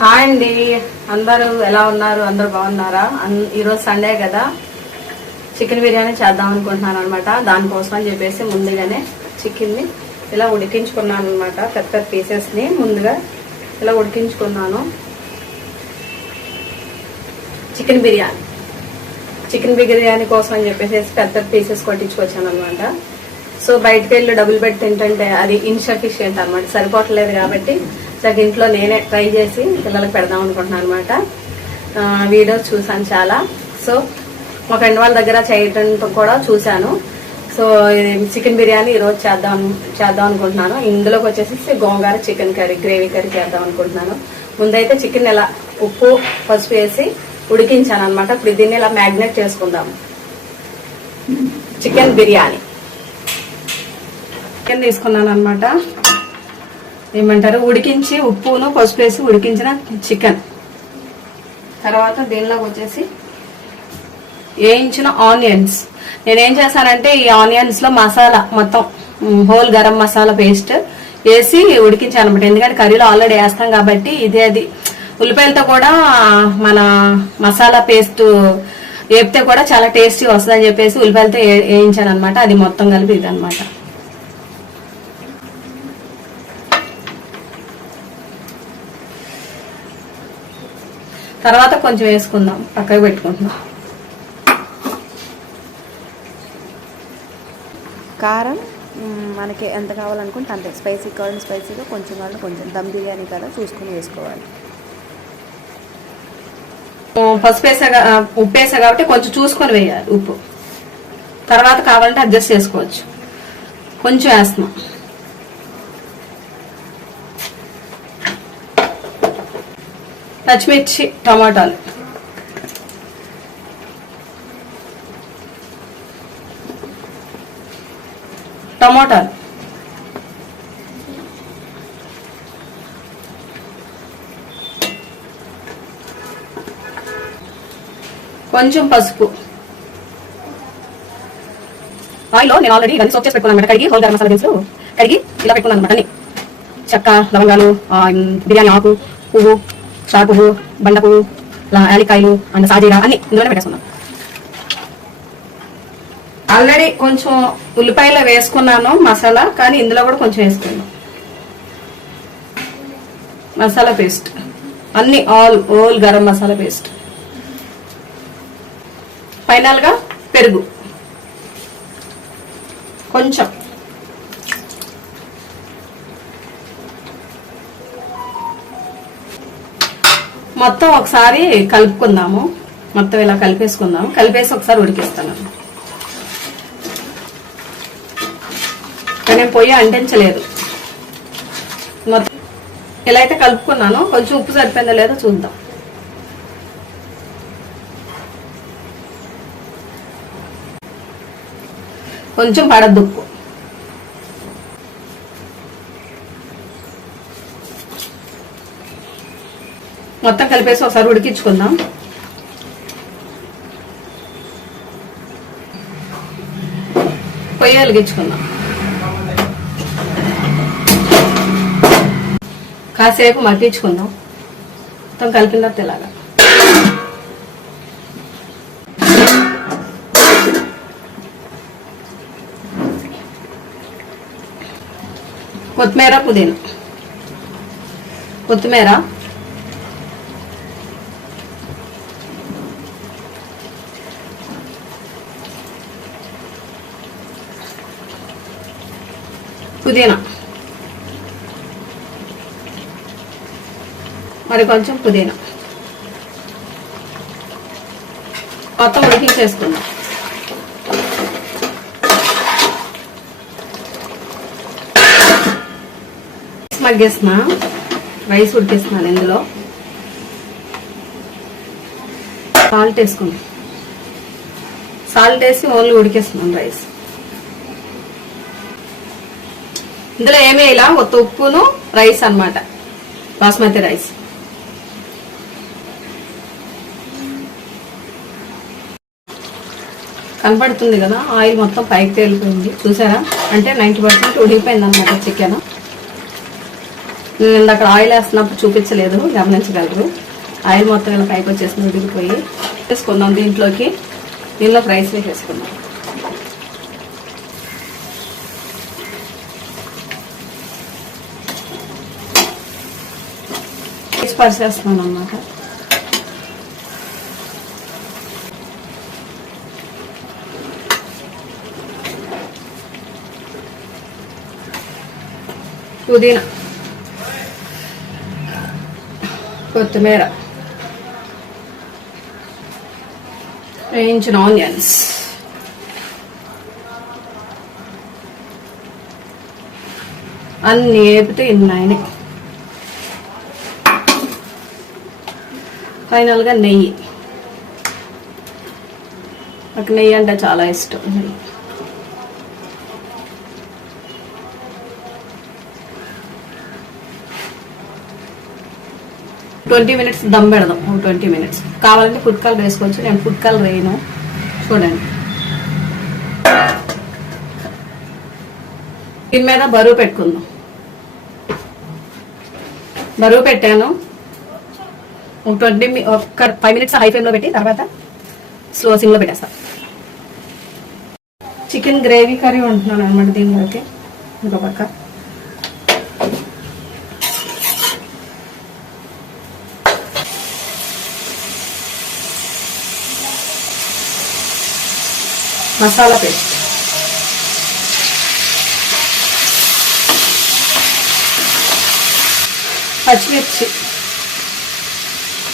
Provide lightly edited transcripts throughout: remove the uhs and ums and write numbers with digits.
Hi అండి, అందరూ ఎలా ఉన్నారు? అందరూ బాగున్నారా? ఈరోజు సండే కదా, చికెన్ బిర్యానీ చేద్దాం అనుకుంటున్నాను అనమాట. దానికోసం అని చెప్పేసి ముందుగానే చికెన్ని ఇలా ఉడికించుకున్నాను అనమాట. పెద్ద పెద్ద పీసెస్ని ముందుగా ఇలా ఉడికించుకున్నాను. చికెన్ బిర్యానీ కోసం అని చెప్పేసి పెద్ద పీసెస్ కొట్టించుకొచ్చాను అనమాట. సో బయటకు వెళ్ళి డబుల్ బెడ్ తింటుంటే అది ఇన్సఫిషియంట్ అనమాట, సరిపోవట్లేదు. కాబట్టి ఇంట్లో నేనే ట్రై చేసి పిల్లలకు పెడదాం అనుకుంటున్నాను అనమాట. వీడియోస్ చూసాను చాలా. సో మా ఫ్రెండ్ వాళ్ళ దగ్గర చేయటం కూడా చూశాను. సో చికెన్ బిర్యానీ ఈరోజు చేద్దాం అనుకుంటున్నాను. ఇందులోకి వచ్చేసి గోంగూర చికెన్ కర్రీ, గ్రేవీ కర్రీ చేద్దాం అనుకుంటున్నాను. ముందైతే చికెన్ ఇలా ఉప్పు పసుపు వేసి ఉడికించాను అనమాట. ఇప్పుడు దీన్ని ఇలా మ్యాగ్నేట్ చేసుకుందాము. చికెన్ బిర్యానీ చికెన్ తీసుకున్నాను అనమాట. ఏమంటారు, ఉడికించి ఉప్పును పసుపు వేసి ఉడికించిన చికెన్. తర్వాత దీనిలోకి వచ్చేసి వేయించిన ఆనియన్స్. నేనేం చేశానంటే ఈ ఆనియన్స్ లో మసాలా మొత్తం హోల్ గరం మసాలా పేస్ట్ వేసి ఉడికించాను అనమాట. ఎందుకంటే కర్రీలో ఆల్రెడీ వేస్తాం కాబట్టి అది ఉల్లిపాయలతో కూడా మన మసాలా పేస్ట్ వేపితే కూడా చాలా టేస్టీ వస్తుందని చెప్పేసి ఉల్లిపాయలతో వేయించాను అనమాట. అది మొత్తం కలిపి ఇది అనమాట. తర్వాత కొంచెం వేసుకుందాం, పక్కకు పెట్టుకుంటున్నాం. కారం మనకి ఎంత కావాలనుకుంటే అంతే. స్పైసీ కావాలని స్పైసీగా, కొంచెం కావాలంటే కొంచెం. దమ్ బిర్యానీ కదా, చూసుకుని వేసుకోవాలి. పసుపు వేసా, ఉప్పు వేసా కాబట్టి కొంచెం చూసుకొని వేయాలి ఉప్పు. తర్వాత కావాలంటే అడ్జస్ట్ చేసుకోవచ్చు. కొంచెం వేస్తున్నాం. పచ్చిమిర్చి, టమాటాలు, కొంచెం పసుపు. ఆయిల్లో నేను ఆల్రెడీ ఇవన్నీ సోప్ చేసి పెట్టుకున్నాను అనమాట. కడిగి హోల్ గరం మసాలా దినుసులు కడిగి ఇలా పెట్టుకున్నాను అనమాట. అన్ని చెక్క, లవంగాలు, బిర్యానీ ఆకు, పువ్వు, స్టార్ పువ్వు, బండ పువ్వు, యాలక్కాయలు అండ్ సాజీరా అన్ని ఇందులోనే పెట్టేసుకున్నాం. ఆల్రెడీ కొంచెం ఉల్లిపాయలు వేసుకున్నాను మసాలా, కానీ ఇందులో కూడా కొంచెం వేసుకున్నాను మసాలా పేస్ట్. అన్ని whole garam masala paste. Final గా పెరుగు కొంచెం. మొత్తం ఒకసారి కలుపుకుందాము. మొత్తం ఇలా కలిపేసుకుందాము. కలిపేసి ఒకసారి ఉడికిస్తాను. నేను పొయ్యి అంటించలేదు. మొత్తం ఇలా అయితే కలుపుకున్నాను. కొంచెం ఉప్పు సరిపోయిందో లేదో చూద్దాం. కొంచెం పడద్దు ఉప్పు. మొత్తం కలిపేసి ఒకసారి ఉడికించుకుందాం. పొయ్యి వెలిగించుకుందాం. కాసేపు మగ్గించుకుందాం. మొత్తం కలిపిన తర్వాత ఇలాగా కొత్తిమీర, పుదీనా, పుదీనా, మరి కొంచెం పుదీనా మొత్తం ఉడికించేసుకుందాం. మగ్గేస్తున్నా, రైస్ ఉడికిస్తున్నాను. ఇందులో సాల్ట్ వేసుకున్నాం. సాల్ట్ వేసి ఓన్లీ ఉడికేస్తున్నాం రైస్. ఇందులో ఏమీ ఇలా ఉప్పును రైస్ అన్నమాట, బాస్మతి రైస్. కనపడుతుంది కదా, ఆయిల్ మొత్తం పైకి తేలిపోయింది చూసారా. అంటే 90% ఉడికిపోయింది అన్నమాట చికెన్. నేను ఇందాక ఆయిల్ వేస్తున్నప్పుడు చూపించలేదు, గమనించగలరు. ఆయిల్ మొత్తం ఇలా పైకి వచ్చేసింది, ఉడికిపోయి. వేసుకుందాం దీనిలో రైస్ వేసేసుకుందాం. పరిచేస్తున్నాను అన్నమాట. పుదీనా, కొత్తిమీర, వేయించిన ఆనియన్స్, అన్ని వేపితే ఇన్నాయని. ఫైనల్గా నెయ్యి. నాకు నెయ్యి అంటే చాలా ఇష్టం. 20 minutes దమ్ పెడదాం. 20 minutes కావాలంటే ఫుడ్ కలర్ వేసుకోవచ్చు. నేను ఫుడ్ కలర్ వేయను. చూడండి, దీని మీద బరువు పెట్టుకుందాం. బరువు పెట్టాను. ఒక 5 minutes హై ఫ్లేమ్లో పెట్టి తర్వాత స్లో సిమ్లో పెట్టేస్తాను. చికెన్ గ్రేవీ కర్రీ వండుతున్నాను అనమాట. దీనిలోకి ఇంకో పక్క మసాలా పేస్ట్, పచ్చిమిర్చి,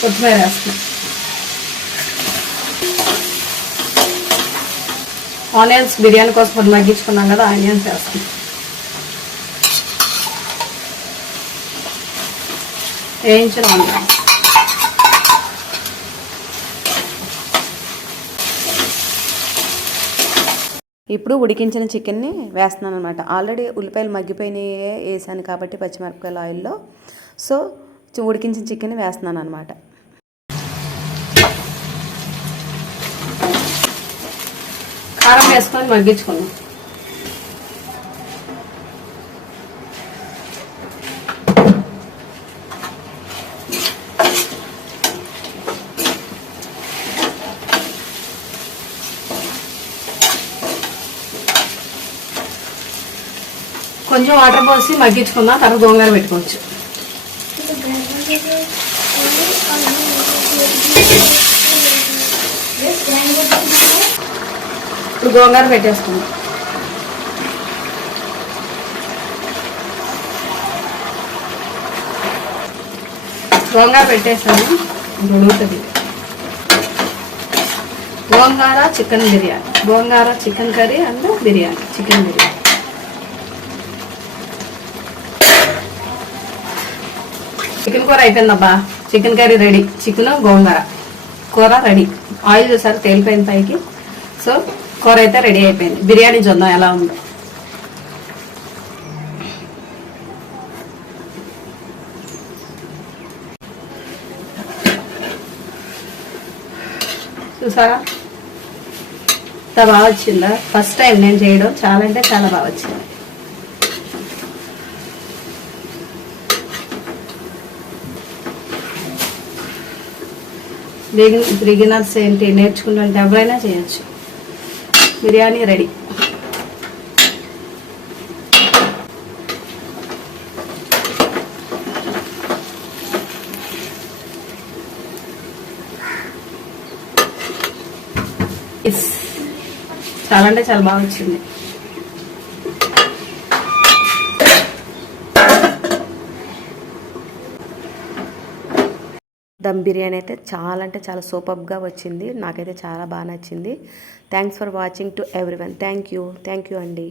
కొత్తిమీర వేస్తున్నాం. ఆనియన్స్ బిర్యానీ కోసం కొన్ని మగ్గించుకున్నాం కదా, ఆనియన్స్ వేస్తున్నాం. వేయించిన ఆనియన్స్, ఇప్పుడు ఉడికించిన చికెన్ని వేస్తున్నాను అనమాట. ఆల్రెడీ ఉల్లిపాయలు మగ్గిపోయినాయి వేసాను కాబట్టి పచ్చిమిరపకాయల ఆయిల్లో. సో ఉడికించిన చికెన్ని వేస్తున్నాను అనమాట. కారం వేసుకొని మగ్గించుకున్నాం. కొంచెం వాటర్ పోసి మగ్గించుకుందాం, తర్వాత గోంగూర పెట్టుకోవచ్చు. ఇప్పుడు గోంగూర పెట్టేసుకుందాం. గోంగూర పెట్టేసాను, ఉడుకుతుంది. Gongura chicken biryani, gongura chicken curry and biryani, chicken biryani. Chicken కూర అయిపోయిందబ్బా. Chicken curry ready. Chicken gongura కూర రెడీ. ఆయిల్ చూసారు తేలిపోయింది పైకి. సో కూర అయితే రెడీ అయిపోయింది. బిర్యానీ చూద్దాం ఎలా ఉందో. చూసారా ఎంత బాగా వచ్చిందా? ఫస్ట్ టైం నేను చేయడం. చాలా అంటే చాలా బాగా వచ్చింది. బిగినర్స్ ఏంటి నేర్చుకుంటే ఎవరైనా చేయొచ్చు. బిర్యానీ రెడీ. చాలా అంటే చాలా బాగా వచ్చింది. దమ్ బిర్యానీ అయితే చాలా అంటే చాలా సూపర్గా వచ్చింది. నాకైతే చాలా బాగా నచ్చింది. Thanks for watching to everyone. Thank you అండి.